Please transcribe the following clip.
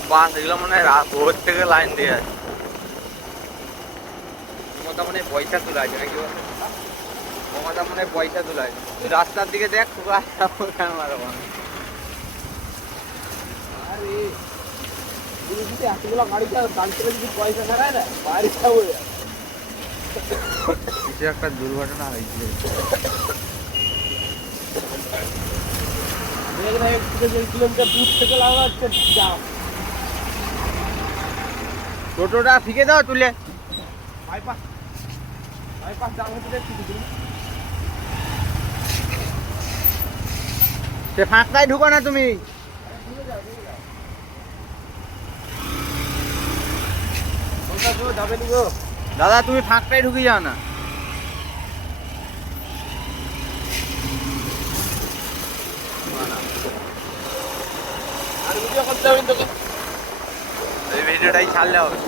সব বাস, এগুলো মনে হয় রাত ভোর থেকে লাইন দিয়ে আছে। মমতা মনে হয় পয়সা তোলা আছে নাকি বলতো? মমতা মনে হয় পয়সা তোলা আছে। তুই রাস্তার দিকে দেখ, তোকে ক্যামেরা বানাবো। আরে তুমি যদি এতগুলো গাড়ি চাও, গাড়ি চলে যদি পয়সা ছাড়ায় না, বাড়ি যাবো। কিছু একটা দুর্ঘটনা হয়েছিল। কিলোমিটার দূর থেকে লাগা হচ্ছে জাম। টোটোটা শিখে দাও তুলে। বাইপাস বাইপাস জাম হচ্ছে দেখছি তুমি। সে ফাঁকটাই ঢুকো না তুমি। যাবে নি গো দাদা তুমি ফাঁকটাই ঢুকে যাও না। আর ভিডিও করতে হবে তোকে। এই ভিডিওটাই ছাড়লে হবে।